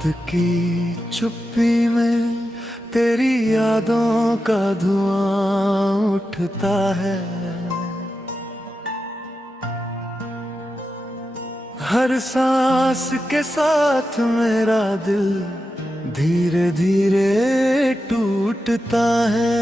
रात की चुप्पी में तेरी यादों का धुआं उठता है। हर सांस के साथ मेरा दिल धीरे धीरे टूटता है।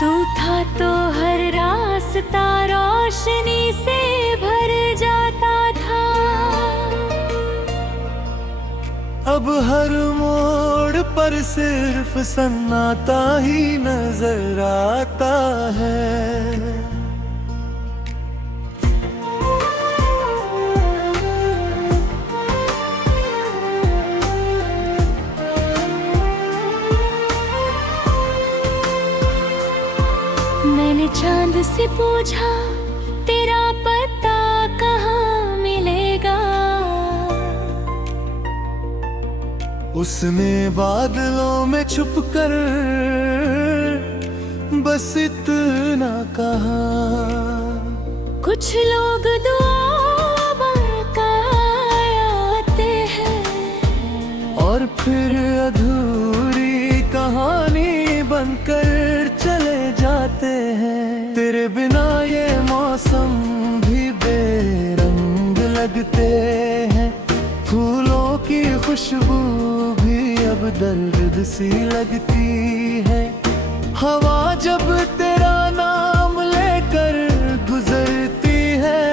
तू था तो हर रास्ता रोशनी से भर जाता था। अब हर मोड़ पर सिर्फ सन्नाटा ही नजर आता है। मैंने चांद से पूछा तेरा पता कहाँ मिलेगा। उसने बादलों में छुपकर बस इतना कहा। कुछ लोग दुआ बनकर आते हैं और फिर अधूरी कहानी बनकर चले जाते हैं। तेरे बिना ये मौसम भी बेरंग लगते हैं। फूलों की खुशबू भी अब दर्द सी लगती है। हवा जब तेरा नाम लेकर गुजरती है,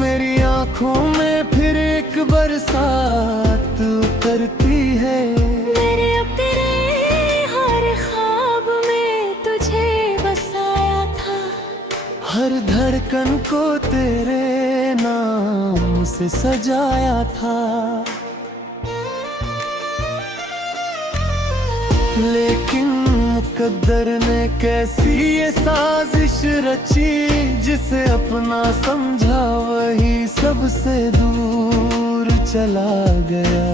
मेरी आंखों में फिर एक बरसात उतरती है। मैंने अब तेरे हर ख्वाब में तुझे बसाया था। हर धड़कन को तेरे नाम से सजाया था। लेकिन मुकद्दर ने कैसी ये साजिश रची, जिसे अपना समझा वही सबसे दूर चला गया।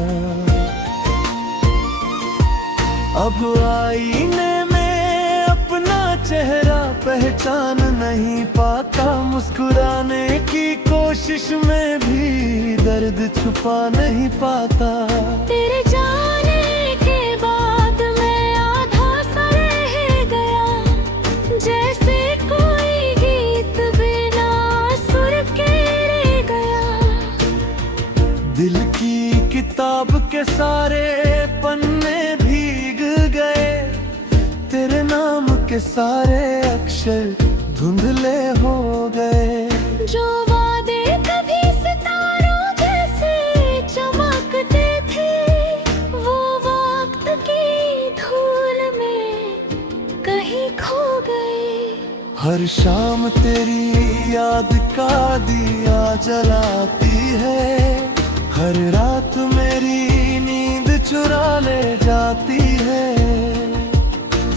अब आईने में अपना चेहरा पहचान नहीं पाता। मुस्कुराने की कोशिश में भी दर्द छुपा नहीं पाता। तेरे जाने के बाद मैं आधा सा रह गया, जैसे कोई गीत बिना सुर के रह गया। दिल की किताब के सारे पन्ने भीग गए। तेरे नाम के सारे अक्षर धुंधले हो गए। जो वादे कभी सितारों जैसे चमकते थे, वो वक्त की धूल में कहीं खो गए। हर शाम तेरी याद का दिया जलाती है। हर रात मेरी नींद चुरा ले जाती है।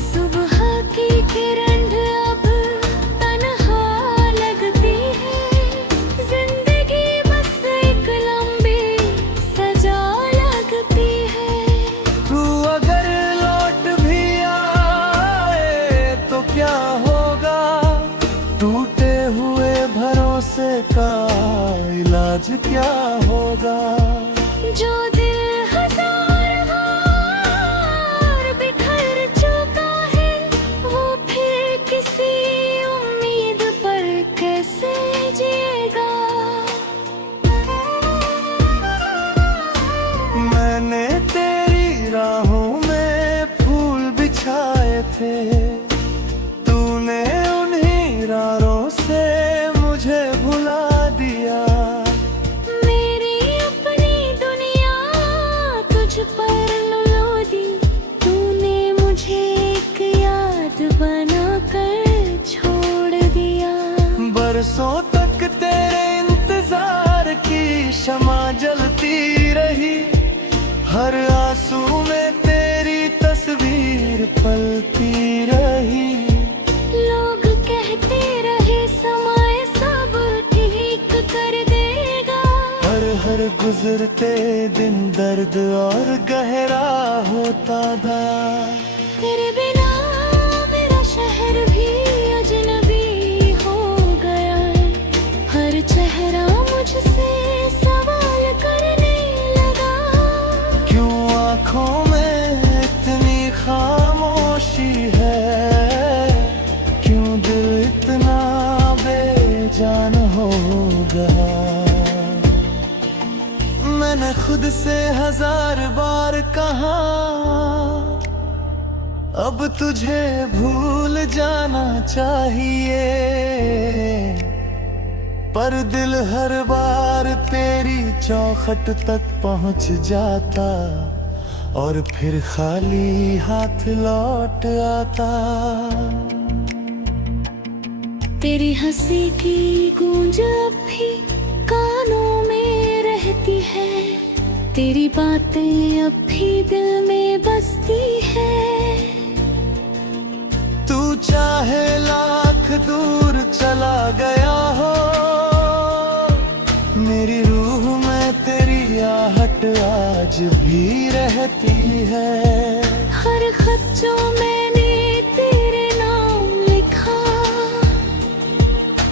सुबह की किरण अब तन्हा लगती है। जिंदगी बस एक लंबी सजा लगती है। तू अगर लौट भी आए तो क्या होगा, टूटे हुए भरोसे का इलाज क्या होगा। जो दिल हजार बार बिखर चुका है, वो फिर किसी उम्मीद पर कैसे जिएगा। मैंने तेरी राहों में फूल बिछाए थे। तूने उन्हीं राहों से मुझे भुला दिया। मेरी अपनी दुनिया तुझ पर लौटी, तूने मुझे एक याद बनाकर छोड़ दिया। बरसों तक तेरे इंतजार की शमा जलती रही। हर आंसू में तेरी तस्वीर पलती रही। लोग कहते रहे समय सब ठीक कर देगा। हर गुजरते दिन दर्द और गहरा होता था। तेरे बिना मेरा शहर भी अजनबी हो गया है। हर चेहरा मुझसे मैंने खुद से 1000 बार कहा अब तुझे भूल जाना चाहिए, पर दिल हर बार तेरी चौखट तक पहुंच जाता और फिर खाली हाथ लौट आता। तेरी हंसी की गूंज अब भी कानों में रहती है, तेरी बातें अब भी दिल में बसती है। तू चाहे लाख दूर चला गया हो, मेरी रूह में तेरी आहट आज भी रहती है। हर खत जो मैंने तेरे नाम लिखा,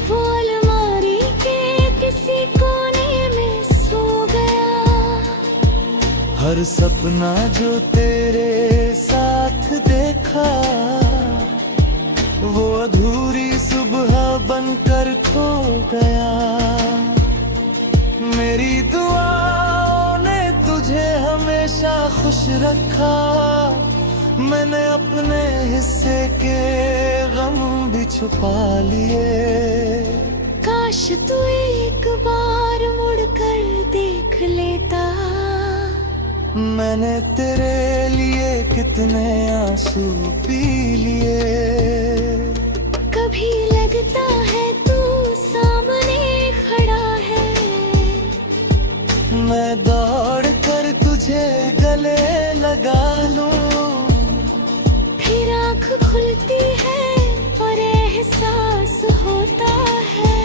वो अलमारी के किसी कोने में सो गया। हर सपना जो तेरे साथ देखा, वो अधूरी सुबह बनकर खो गया। मेरी दुआओं ने तुझे हमेशा खुश रखा, मैंने अपने हिस्से के गम भी छुपा लिए। काश तू एक बार मुड़कर देख लेता, मैंने तेरे लिए कितने आंसू पी लिए। कभी लगता है तू सामने खड़ा है, मैं दौड़ कर तुझे गले लगा लूं, फिर आँख खुलती है और एहसास होता है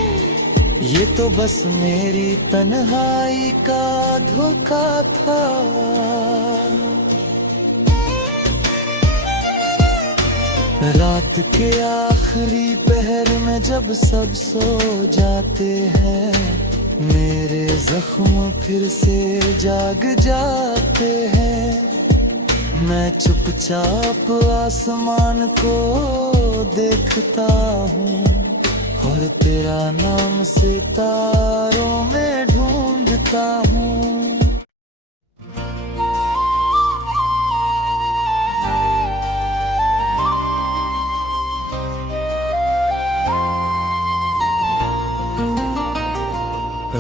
ये तो बस मेरी तन्हाई का धोखा था। रात के आखिरी पहर में जब सब सो जाते हैं, मेरे जख्म फिर से जाग जाते हैं। मैं चुपचाप आसमान को देखता हूँ और तेरा नाम सितारों में ढूंढता हूँ।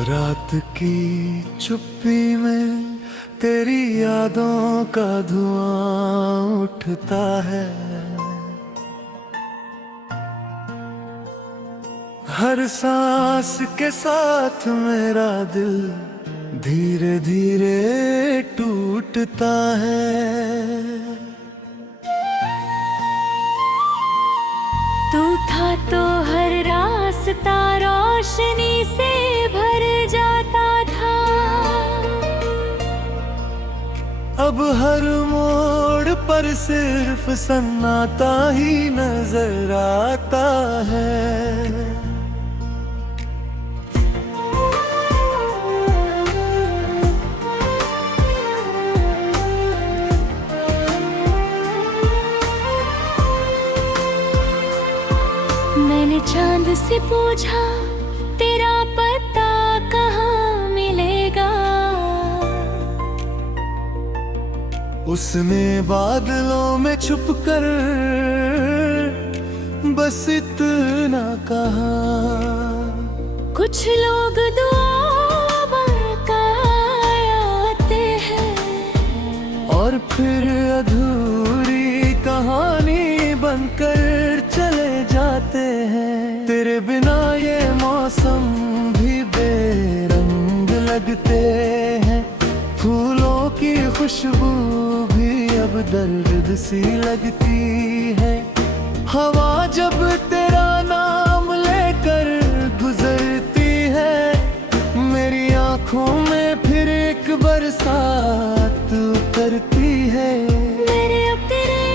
रात की चुप्पी में तेरी यादों का धुआं उठता है, हर सांस के साथ मेरा दिल धीरे धीरे टूटता है। तू था तो हर रास्ता रोशनी से भर जाता था, अब हर मोड़ पर सिर्फ सन्नाटा ही नजर आता है। मैंने चांद से पूछा तेरा पता कहाँ मिलेगा, उसने बादलों में छुपकर बस इतना कहा। कुछ लोग दुआ बनकर आते हैं और फिर अधूरी कहानी बनकर चले जाते हैं। तेरे बिना ये मौसम भी बेरंग लगते हैं, फूलों की खुशबू भी अब दर्द सी लगती है। हवा जब तेरा नाम लेकर गुजरती है, मेरी आंखों में फिर एक बरसात उतरती है। मैंने अब तेरे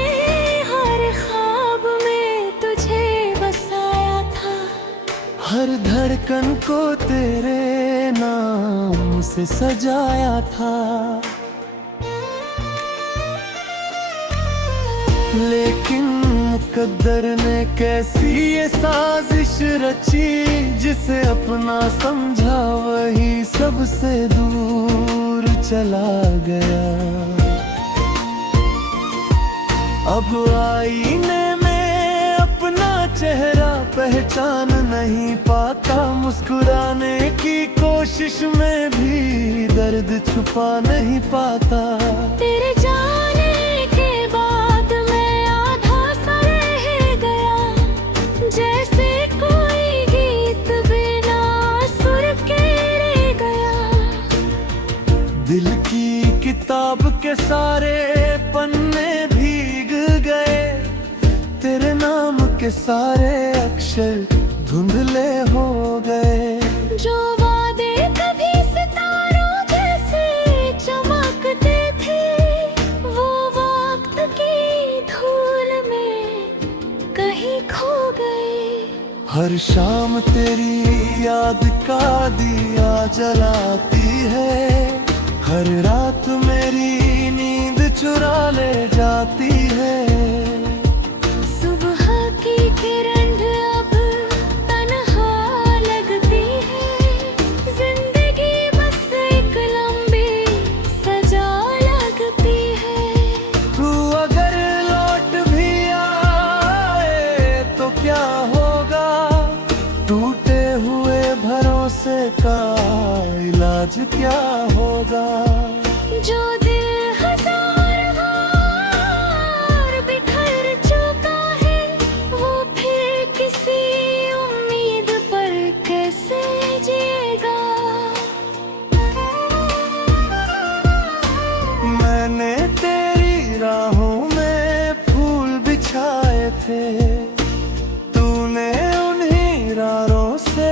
हर ख्वाब में तुझे बसाया था, हर धड़कन को तेरे नाम से सजाया था। लेकिन मुकद्दर ने कैसी ये साजिश रची, जिसे अपना समझा वही सबसे दूर चला गया। अब आईने में अपना चेहरा पहचान नहीं पाता, मुस्कुराने की कोशिश में भी दर्द छुपा नहीं पाता। तेरे जाने के बाद मैं आधा सा रह गया, जैसे कोई गीत बिना सुर के रह गया। दिल की किताब के सारे पन्ने भीग गए, तेरे नाम के सारे अक्षर धुंधले हो गए। जो वादे कभी सितारों जैसे चमकते थे, वो वक्त की धूल में कहीं खो गए। हर शाम तेरी याद का दिया जलाती है, हर रात मेरी नींद चुरा ले जाती है। सुबह की किरण अब तन्हा लगती है, जिंदगी बस एक लंबी सजा लगती है। तू अगर लौट भी आए तो क्या होगा, टूटे हुए भरोसे का इलाज क्या होगा। जो दिल हजार बार बिखर चुका है, वो फिर किसी उम्मीद पर कैसे जिएगा। मैंने तेरी राहों में फूल बिछाए थे, तूने उन्हीं राहों से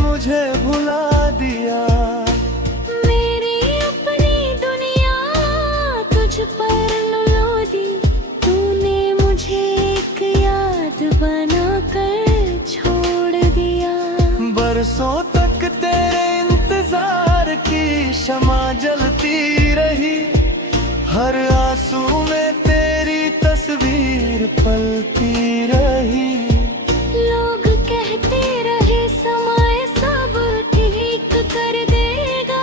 मुझे भुला दिया। मेरी अपनी दुनिया तुझ पर दी, तूने मुझे एक याद बनाकर छोड़ दिया। बरसों तक तेरे इंतजार की शमा जलती रही, हर आंसू में तेरी तस्वीर पलती रही। लोग कहते रहे समय सब ठीक कर देगा,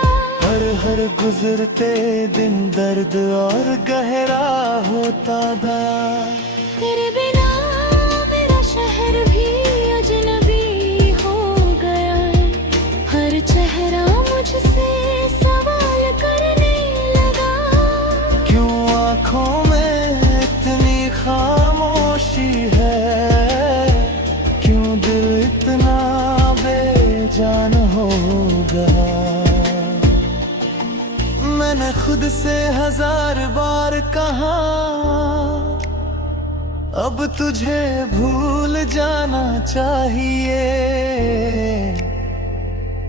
हर गुजरते दिन दर्द और गहरा होता था। तेरे बिना मेरा शहर भी अजनबी हो गया है, हर चेहरा मुझसे सवाल करने लगा। क्यों आँखों में इतनी खामोशी है, क्यों दिल इतना बेजान हो गया। मैंने खुद से हजार बार कहा अब तुझे भूल जाना चाहिए,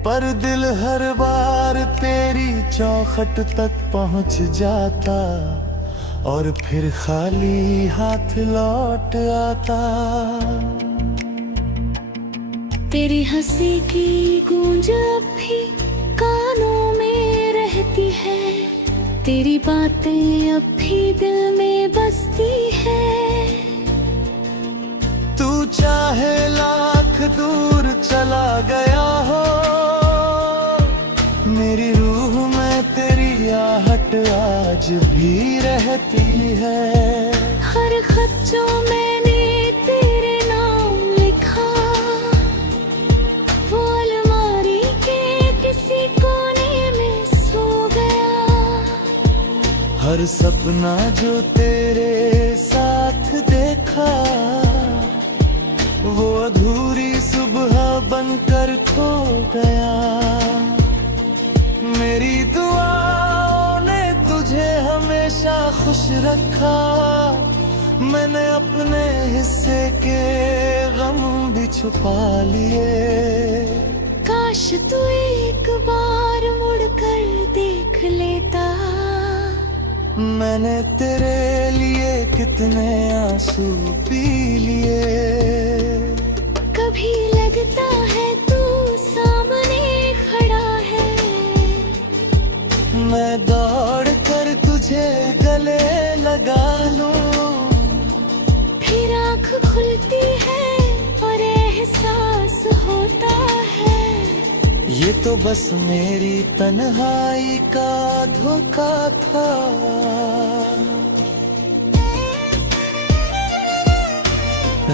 पर दिल हर बार तेरी चौखट तक पहुंच जाता और फिर खाली हाथ लौट आता। तेरी हंसी की गूंज अब भी कानों में रहती है, तेरी बातें अब भी दिल में बसती है। तू चाहे लाख दूर चला गया हो, मेरी रूह में तेरी आहट आज भी रहती है। हर खत जो मैंने तेरे नाम लिखा, वो अलमारी के किसी कोने में सो गया। हर सपना जो तेरे साथ देखा, वो अधूरी सुबह बनकर खो गया। मेरी दुआओं ने तुझे हमेशा खुश रखा, मैंने अपने हिस्से के गम भी छुपा लिए। काश तू एक बार मुड़कर देख लेता, मैंने तेरे लिए कितने आंसू पी लिए। कभी लगता है तू सामने खड़ा है, मैं दौड़ कर तुझे गले लगा लूं। फिर आँख खुलती है और एहसास होता है, ये तो बस मेरी तन्हाई का धोखा था।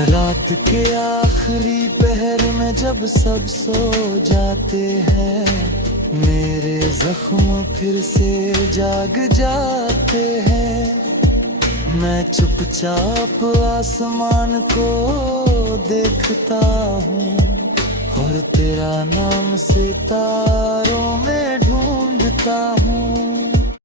रात के आखिरी पहर में जब सब सो जाते हैं, मेरे जख्म फिर से जाग जाते हैं। मैं चुपचाप आसमान को देखता हूँ और तेरा नाम सितारों में ढूंढता हूँ।